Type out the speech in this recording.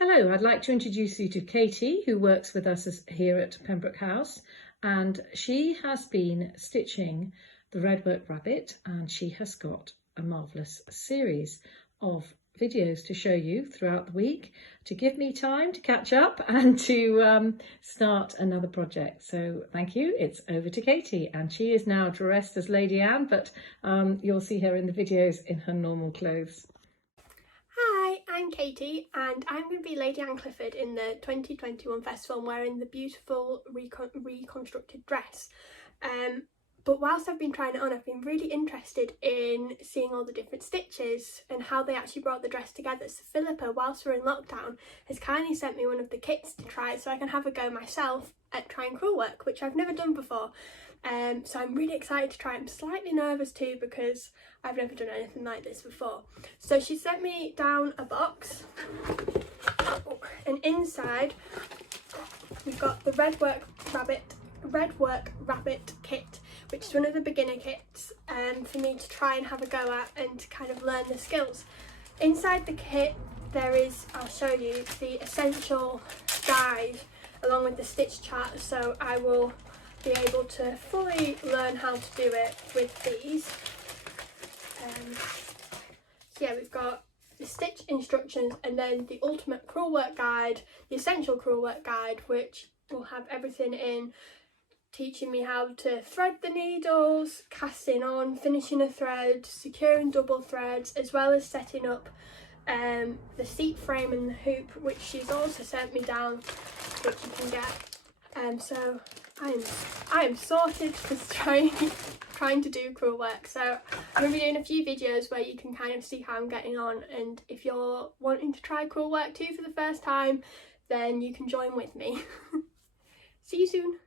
Hello, I'd like to introduce you to Katie, who works with us here at Pembroke House, and she has been stitching the Redwork rabbit, and she has got a marvellous series of videos to show you throughout the week to give me time to catch up and to start another project. So thank you. It's over to Katie, and she is now dressed as Lady Anne, but you'll see her in the videos in her normal clothes. Hi, I'm Katie and I'm going to be Lady Anne Clifford in the 2021 festival. I'm wearing the beautiful reconstructed dress. But whilst I've been trying it on, I've been really interested in seeing all the different stitches and how they actually brought the dress together. So Philippa, whilst we're in lockdown, has kindly sent me one of the kits to try so I can have a go myself at trying Crewel Work, which I've never done before. So I'm really excited to try it. I'm slightly nervous too because I've never done anything like this before. So she sent me down a box, and inside we've got the Redwork rabbit kit, which is one of the beginner kits for me to try and have a go at and to kind of learn the skills. Inside the kit there is, I'll show you, the essential guide along with the stitch chart, so I will be able to fully learn how to do it with these. So yeah, we've got the stitch instructions and then the ultimate Crewel Work guide, the essential Crewel Work guide, which will have everything in, teaching me how to thread the needles, casting on, finishing a thread, securing double threads, as well as setting up the seat frame and the hoop, which she's also sent me down, which you can get. So I am sorted for trying to do Crewel Work. So I'm going to be doing a few videos where you can kind of see how I'm getting on, and if you're wanting to try Crewel Work too for the first time, then you can join with me. See you soon.